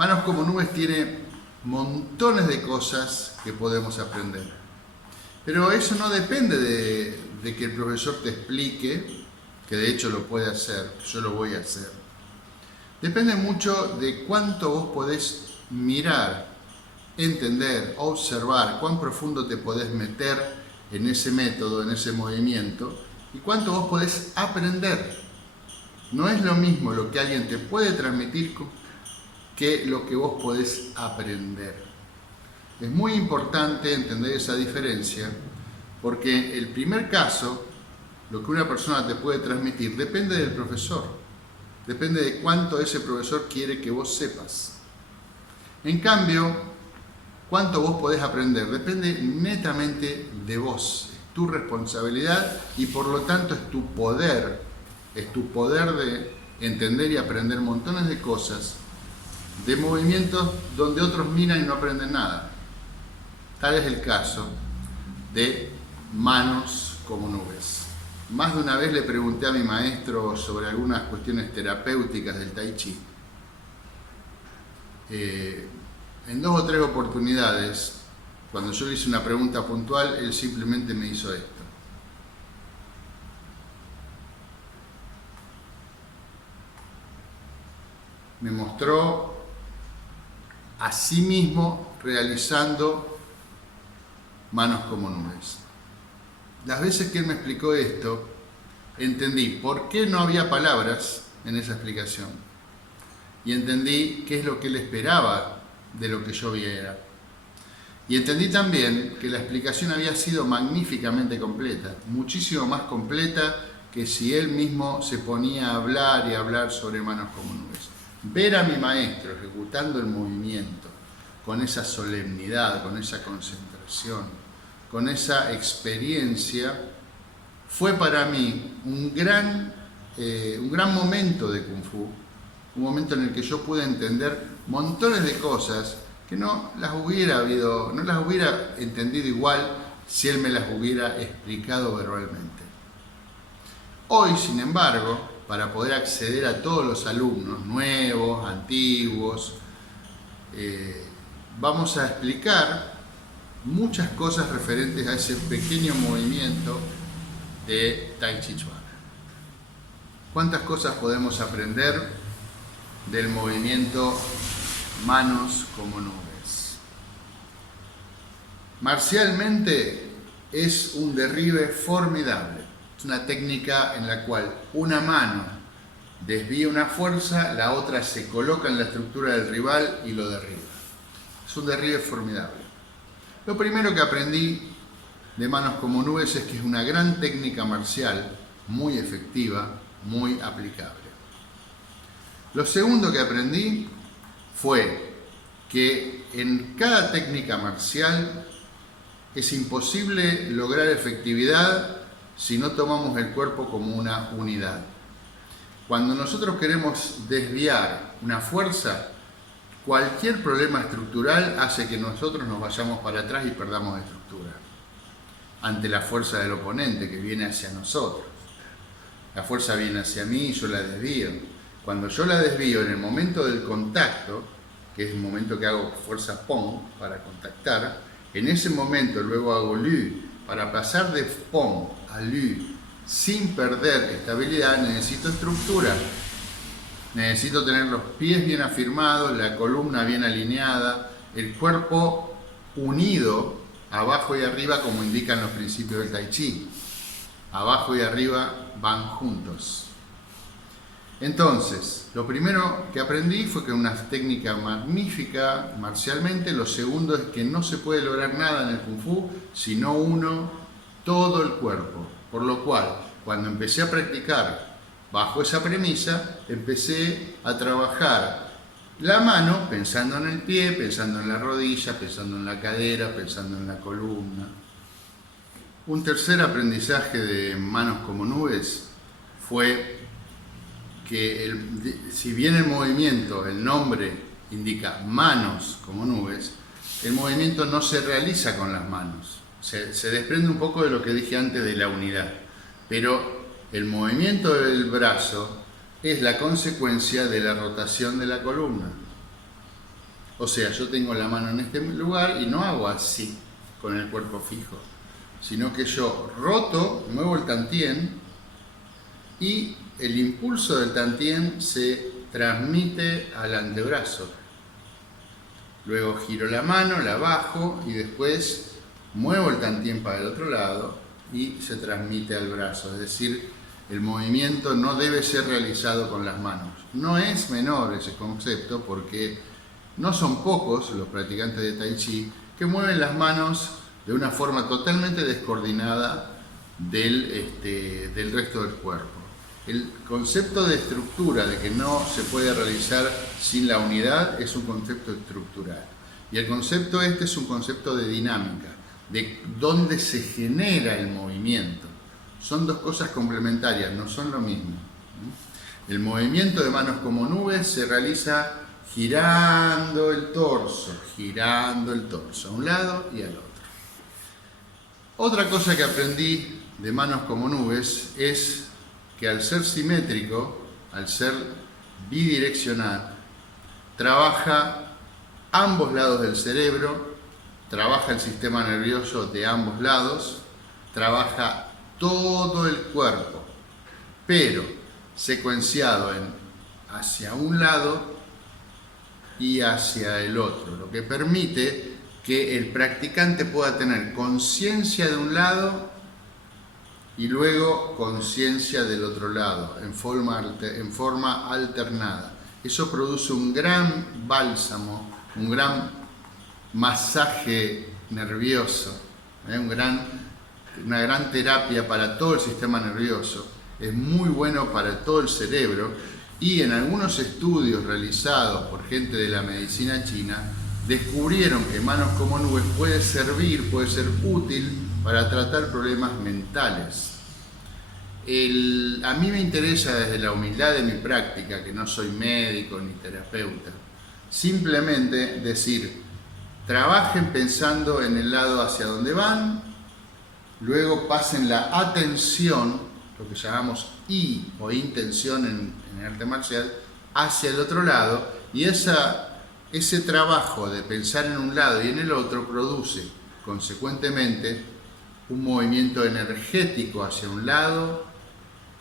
Manos como nubes tiene montones de cosas que podemos aprender. Pero eso no depende de que el profesor te explique, que de hecho lo puede hacer, yo lo voy a hacer. Depende mucho de cuánto vos podés mirar, entender, observar, cuán profundo te podés meter en ese método, en ese movimiento, y cuánto vos podés aprender. No es lo mismo lo que alguien te puede transmitir que lo que vos podés aprender. Es muy importante entender esa diferencia, porque el primer caso, lo que una persona te puede transmitir, depende del profesor. Depende de cuánto ese profesor quiere que vos sepas. En cambio, cuánto vos podés aprender depende netamente de vos. Es tu responsabilidad y por lo tanto es tu poder. Es tu poder de entender y aprender montones de cosas, de movimientos donde otros miran y no aprenden nada. Tal es el caso de manos como nubes. Más de una vez le pregunté a mi maestro sobre algunas cuestiones terapéuticas del Tai Chi. En 2 o 3 oportunidades, cuando yo le hice una pregunta puntual, él simplemente me hizo esto. Me mostró a sí mismo realizando manos como nubes. Las veces que él me explicó esto, entendí por qué no había palabras en esa explicación. Y entendí qué es lo que él esperaba de lo que yo viera. Y entendí también que la explicación había sido magníficamente completa, muchísimo más completa que si él mismo se ponía a hablar y a hablar sobre manos como nubes. Ver a mi maestro ejecutando el movimiento con esa solemnidad, con esa concentración, con esa experiencia, fue para mí un gran momento de Kung Fu, un momento en el que yo pude entender montones de cosas que no las hubiera entendido igual si él me las hubiera explicado verbalmente. Hoy, sin embargo, para poder acceder a todos los alumnos, nuevos, antiguos, vamos a explicar muchas cosas referentes a ese pequeño movimiento de Tai Chi Chuan. ¿Cuántas cosas podemos aprender del movimiento manos como nubes? Marcialmente es un derribe formidable. Es una técnica en la cual una mano desvía una fuerza, la otra se coloca en la estructura del rival y lo derriba. Es un derribe formidable. Lo primero que aprendí de manos como nubes es que es una gran técnica marcial, muy efectiva, muy aplicable. Lo segundo que aprendí fue que en cada técnica marcial es imposible lograr efectividad si no tomamos el cuerpo como una unidad. Cuando nosotros queremos desviar una fuerza, cualquier problema estructural hace que nosotros nos vayamos para atrás y perdamos estructura ante la fuerza del oponente que viene hacia nosotros. La fuerza viene hacia mí y yo la desvío. Cuando yo la desvío en el momento del contacto, que es el momento que hago fuerza Pong para contactar, en ese momento luego hago Lü. Para pasar de Pong a Lü sin perder estabilidad necesito estructura. Necesito tener los pies bien afirmados, la columna bien alineada, el cuerpo unido abajo y arriba como indican los principios del Tai Chi. Abajo y arriba van juntos. Entonces, lo primero que aprendí fue que una técnica magnífica marcialmente. Lo segundo es que no se puede lograr nada en el Kung Fu si no uno todo el cuerpo. Por lo cual, cuando empecé a practicar bajo esa premisa, empecé a trabajar la mano pensando en el pie, pensando en la rodilla, pensando en la cadera, pensando en la columna. Un tercer aprendizaje de manos como nubes fue que si bien el movimiento, el nombre indica manos como nubes, el movimiento no se realiza con las manos. Se desprende un poco de lo que dije antes de la unidad, pero el movimiento del brazo es la consecuencia de la rotación de la columna. O sea, yo tengo la mano en este lugar y no hago así con el cuerpo fijo, sino que yo roto, muevo el tantien y el impulso del tantien se transmite al antebrazo. Luego giro la mano, la bajo y después muevo el tantien para el otro lado y se transmite al brazo. Es decir, el movimiento no debe ser realizado con las manos. No es menor ese concepto porque no son pocos los practicantes de Tai Chi que mueven las manos de una forma totalmente descoordinada del resto del cuerpo. El concepto de estructura, de que no se puede realizar sin la unidad, es un concepto estructural. Y el concepto es un concepto de dinámica, de dónde se genera el movimiento. Son dos cosas complementarias, no son lo mismo. El movimiento de manos como nubes se realiza girando el torso, a un lado y al otro. Otra cosa que aprendí de manos como nubes es que al ser simétrico, al ser bidireccional, trabaja ambos lados del cerebro, trabaja el sistema nervioso de ambos lados, trabaja todo el cuerpo, pero secuenciado hacia un lado y hacia el otro, lo que permite que el practicante pueda tener conciencia de un lado y luego conciencia del otro lado, en forma alternada. Eso produce un gran bálsamo, un gran masaje nervioso, una gran terapia para todo el sistema nervioso. Es muy bueno para todo el cerebro y en algunos estudios realizados por gente de la medicina china descubrieron que manos como nubes puede ser útil para tratar problemas mentales. A mí me interesa desde la humildad de mi práctica, que no soy médico ni terapeuta, simplemente decir, trabajen pensando en el lado hacia donde van, luego pasen la atención, lo que llamamos I o intención en arte marcial, hacia el otro lado, y ese trabajo de pensar en un lado y en el otro produce, consecuentemente, un movimiento energético hacia un lado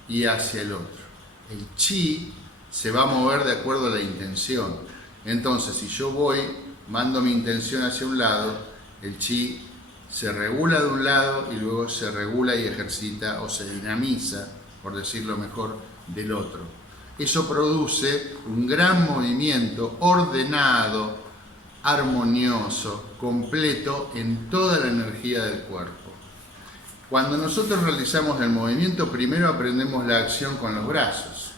y hacia el otro. El chi se va a mover de acuerdo a la intención. Entonces, si yo mando mi intención hacia un lado, el chi se regula de un lado y luego se regula y ejercita o se dinamiza, por decirlo mejor, del otro. Eso produce un gran movimiento ordenado, armonioso, completo en toda la energía del cuerpo. Cuando nosotros realizamos el movimiento, primero aprendemos la acción con los brazos.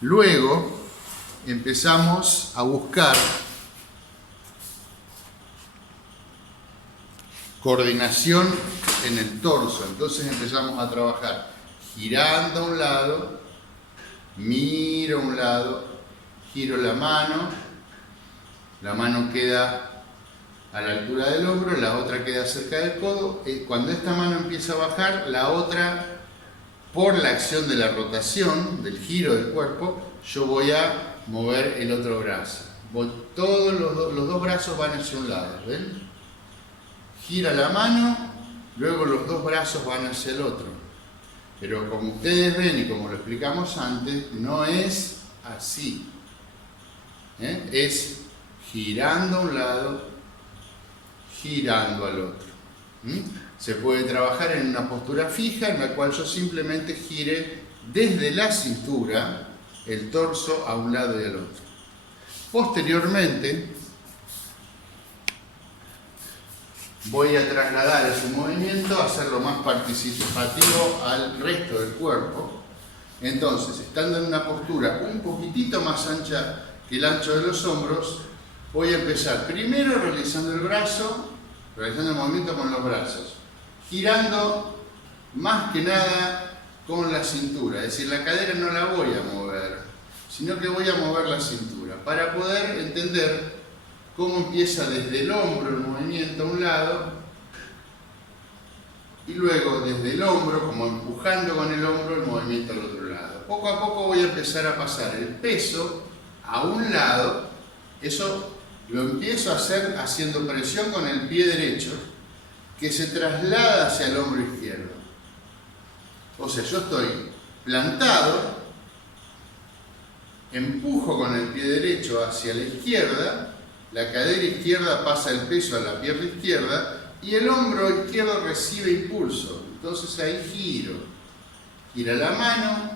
Luego empezamos a buscar coordinación en el torso. Entonces empezamos a trabajar girando a un lado, miro a un lado, giro la mano queda a la altura del hombro, la otra queda cerca del codo. Cuando esta mano empieza a bajar, la otra, por la acción de la rotación, del giro del cuerpo, yo voy a mover el otro brazo. Todos los dos brazos van hacia un lado, ¿ven? Gira la mano, luego los dos brazos van hacia el otro. Pero como ustedes ven y como lo explicamos antes, no es así. Es girando a un lado, girando al otro. Se puede trabajar en una postura fija en la cual yo simplemente gire desde la cintura el torso a un lado y al otro. Posteriormente voy a trasladar ese movimiento, a hacerlo más participativo al resto del cuerpo. Entonces, estando en una postura un poquitito más ancha que el ancho de los hombros, voy a empezar primero realizando el movimiento con los brazos, girando más que nada con la cintura, es decir, la cadera no la voy a mover, sino que voy a mover la cintura, para poder entender cómo empieza desde el hombro el movimiento a un lado, y luego desde el hombro, como empujando con el hombro, el movimiento al otro lado. Poco a poco voy a empezar a pasar el peso a un lado, eso lo empiezo a hacer haciendo presión con el pie derecho, que se traslada hacia el hombro izquierdo. O sea, yo estoy plantado, empujo con el pie derecho hacia la izquierda, la cadera izquierda pasa el peso a la pierna izquierda y el hombro izquierdo recibe impulso. Entonces ahí gira la mano,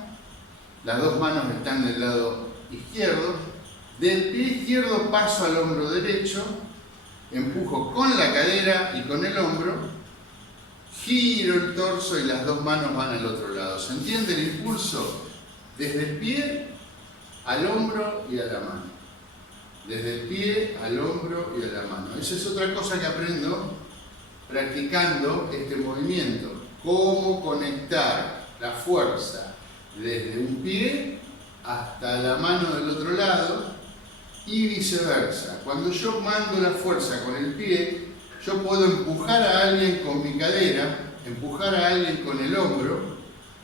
las dos manos están del lado izquierdo, del pie izquierdo paso al hombro derecho, empujo con la cadera y con el hombro, giro el torso y las dos manos van al otro lado. ¿Se entiende el impulso? Desde el pie al hombro y a la mano. Desde el pie al hombro y a la mano. Esa es otra cosa que aprendo practicando este movimiento. Cómo conectar la fuerza desde un pie hasta la mano del otro lado y viceversa. Cuando yo mando la fuerza con el pie, yo puedo empujar a alguien con mi cadera, empujar a alguien con el hombro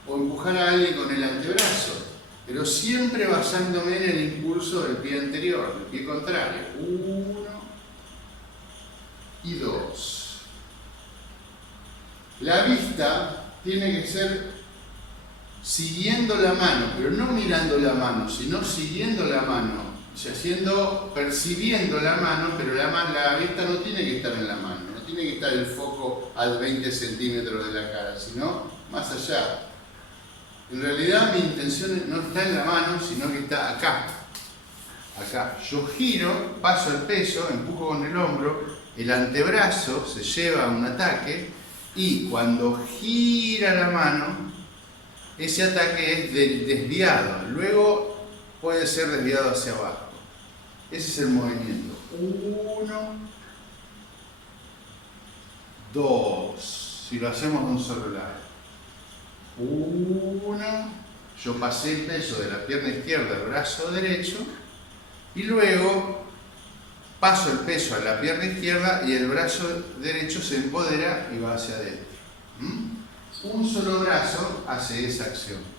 o empujar a alguien con el antebrazo, pero siempre basándome en el impulso del pie anterior, del pie contrario. 1 y 2. La vista tiene que ser siguiendo la mano, pero no mirando la mano, sino siguiendo la mano. O sea, percibiendo la mano, pero la vista no tiene que estar en la mano, no tiene que estar el foco a 20 centímetros de la cara, sino más allá. En realidad mi intención no está en la mano, sino que está acá. Acá. Yo giro, paso el peso, empujo con el hombro, el antebrazo se lleva a un ataque y cuando gira la mano, ese ataque es desviado. Luego puede ser desviado hacia abajo. Ese es el movimiento. 1, 2. Si lo hacemos de un solo lado. 1. Yo pasé el peso de la pierna izquierda al brazo derecho y luego paso el peso a la pierna izquierda y el brazo derecho se empodera y va hacia adentro. Un solo brazo hace esa acción.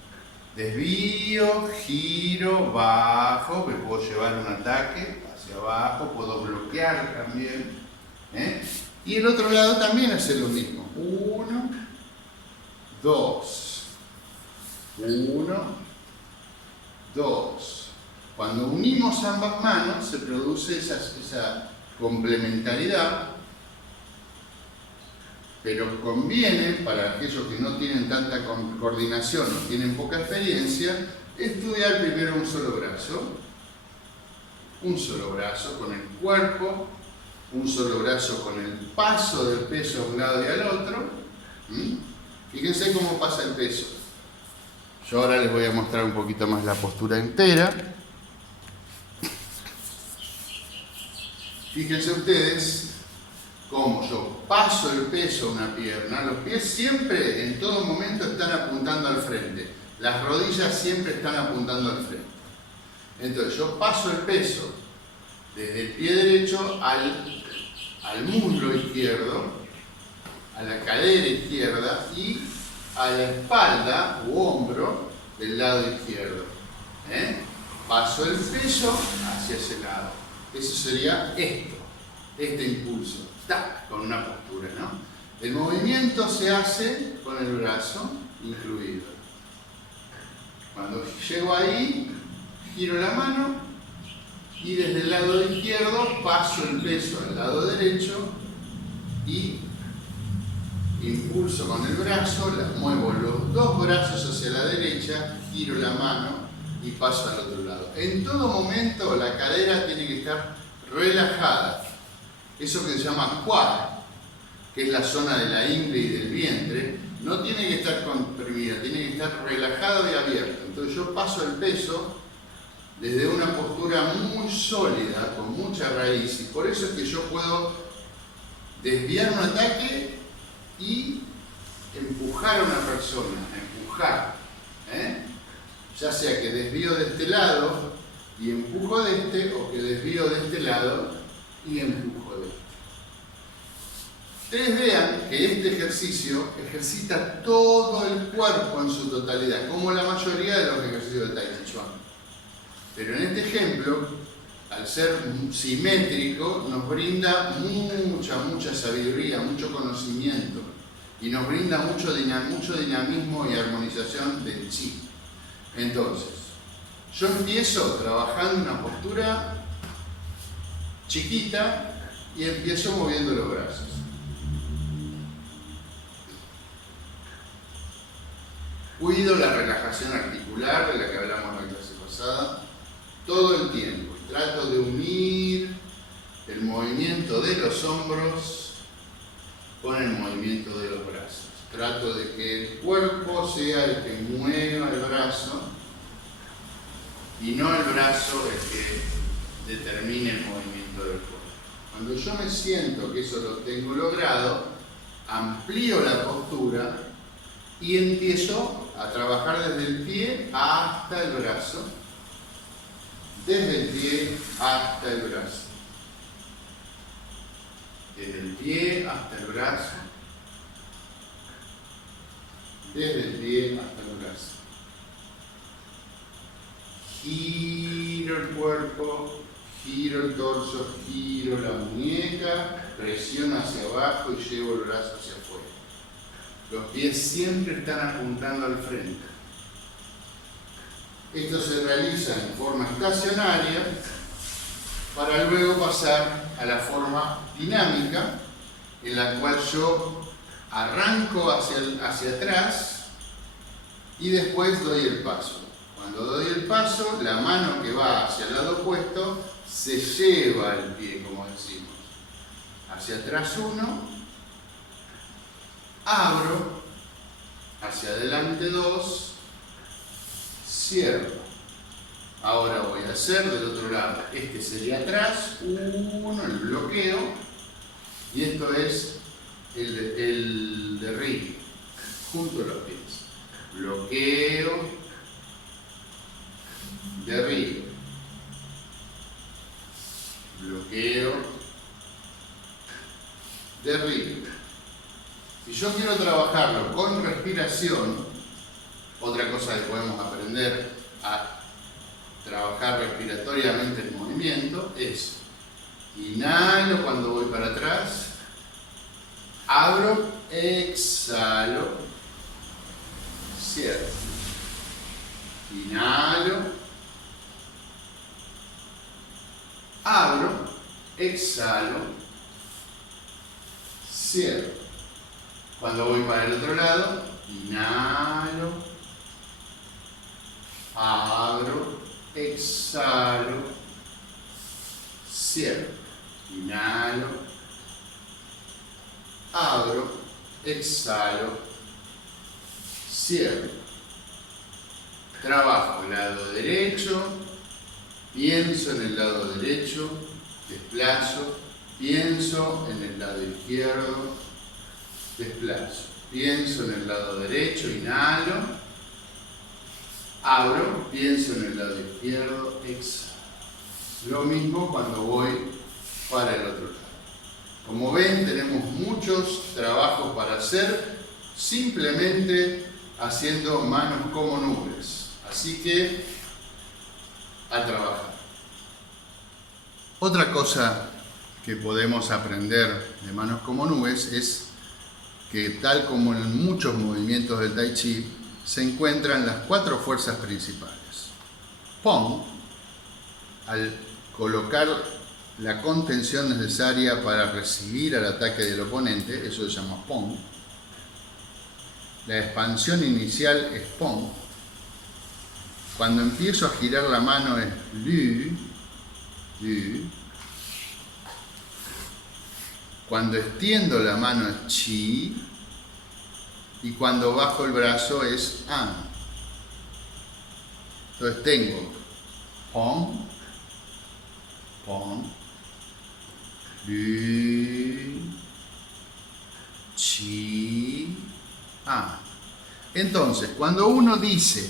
Desvío, giro, bajo, me puedo llevar un ataque hacia abajo, puedo bloquear también. Y el otro lado también hace lo mismo. 1, 2. 1, 2. Cuando unimos ambas manos se produce esa complementariedad, pero conviene, para aquellos que no tienen tanta coordinación o tienen poca experiencia, estudiar primero un solo brazo con el cuerpo, un solo brazo con el paso del peso a un lado y al otro. Fíjense cómo pasa el peso. Yo ahora les voy a mostrar un poquito más la postura entera. Fíjense ustedes cómo yo paso el peso a una pierna. Los pies siempre, en todo momento, están apuntando al frente. Las rodillas siempre están apuntando al frente. Entonces yo paso el peso desde el pie derecho al muslo izquierdo, a la cadera izquierda y a la espalda u hombro del lado izquierdo. Paso el peso hacia ese lado. Eso sería este impulso, con una postura, ¿no? El movimiento se hace con el brazo incluido. Cuando llego ahí, giro la mano y desde el lado izquierdo paso el peso al lado derecho y impulso con el brazo, muevo los dos brazos hacia la derecha, giro la mano y paso al otro lado. En todo momento la cadera tiene que estar relajada. Eso que se llama quad, que es la zona de la ingle y del vientre, no tiene que estar comprimida, tiene que estar relajado y abierto. Entonces yo paso el peso desde una postura muy sólida, con mucha raíz, y por eso es que yo puedo desviar un ataque y empujar a una persona, empujar, ya sea que desvío de este lado y empujo de este, o que desvío de este lado y empujo de este. Ustedes vean que este ejercicio ejercita todo el cuerpo en su totalidad, como la mayoría de los ejercicios del Tai Chi Chuan. Pero en este ejemplo, al ser simétrico, nos brinda mucha sabiduría, mucho conocimiento y nos brinda mucho dinamismo y armonización del chi. Entonces, yo empiezo trabajando una postura chiquita y empiezo moviendo los brazos. Cuido la relajación articular de la que hablamos en la clase pasada todo el tiempo. Trato de unir el movimiento de los hombros con el movimiento de los brazos. Trato de que el cuerpo sea el que mueva el brazo y no el brazo el que determine el movimiento del cuerpo. Cuando yo me siento que eso lo tengo logrado, amplío la postura y empiezo a trabajar desde el pie hasta el brazo. Desde el pie hasta el brazo. Desde el pie hasta el brazo. Desde el pie hasta el brazo. Giro el cuerpo, giro el torso, giro la muñeca, presiono hacia abajo y llevo el brazo hacia afuera. Los pies siempre están apuntando al frente. Esto se realiza en forma estacionaria para luego pasar a la forma dinámica, en la cual yo arranco hacia atrás y después doy el paso. Cuando doy el paso, la mano que va hacia el lado opuesto se lleva el pie, como decimos. Hacia atrás uno, abro, hacia adelante dos, cierro. Ahora voy a hacer del otro lado. Este sería atrás, uno, el bloqueo, y esto es el derribe, junto a los pies. Bloqueo, derribe, bloqueo, derribe. Si yo quiero trabajarlo con respiración, otra cosa que podemos aprender a trabajar respiratoriamente el movimiento es: inhalo cuando voy para atrás, abro, exhalo, cierro. Inhalo, abro, exhalo, cierro. Cuando voy para el otro lado, inhalo, abro, exhalo, cierro. Inhalo, abro, exhalo, cierro. Trabajo el lado derecho, pienso en el lado derecho, desplazo, pienso en el lado izquierdo, desplazo. Pienso en el lado derecho, inhalo, abro, pienso en el lado izquierdo, exhalo. Lo mismo cuando voy para el otro lado. Como ven, tenemos muchos trabajos para hacer simplemente haciendo manos como nubes. Así que, a trabajar. Otra cosa que podemos aprender de manos como nubes es que, tal como en muchos movimientos del Tai Chi, se encuentran las 4 fuerzas principales. Pong, al colocar la contención necesaria para recibir al ataque del oponente, eso se llama Pong. La expansión inicial es Pong. Cuando empiezo a girar la mano es Lü, Lü. Cuando extiendo la mano es Chi. Y cuando bajo el brazo es An. Entonces tengo Pong, Pong, Lü, Chi, An. Entonces, cuando uno dice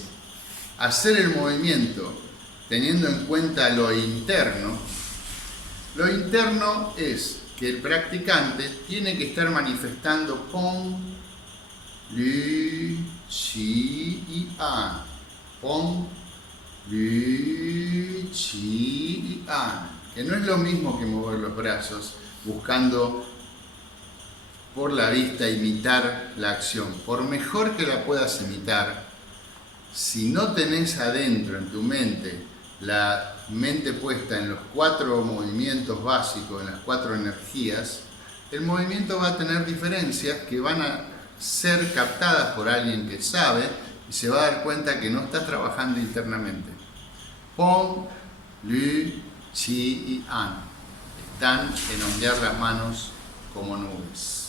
hacer el movimiento teniendo en cuenta lo interno es que el practicante tiene que estar manifestando Pong, Lü, Chi y An. Pong, Lü, Chi y An. Que no es lo mismo que mover los brazos buscando por la vista imitar la acción. Por mejor que la puedas imitar, si no tenés adentro en tu mente la mente puesta en los 4 movimientos básicos, en las 4 energías, el movimiento va a tener diferencias que van a ser captadas por alguien que sabe y se va a dar cuenta que no estás trabajando internamente. Pong, Lü, Chi y An están en ondear las manos como nubes.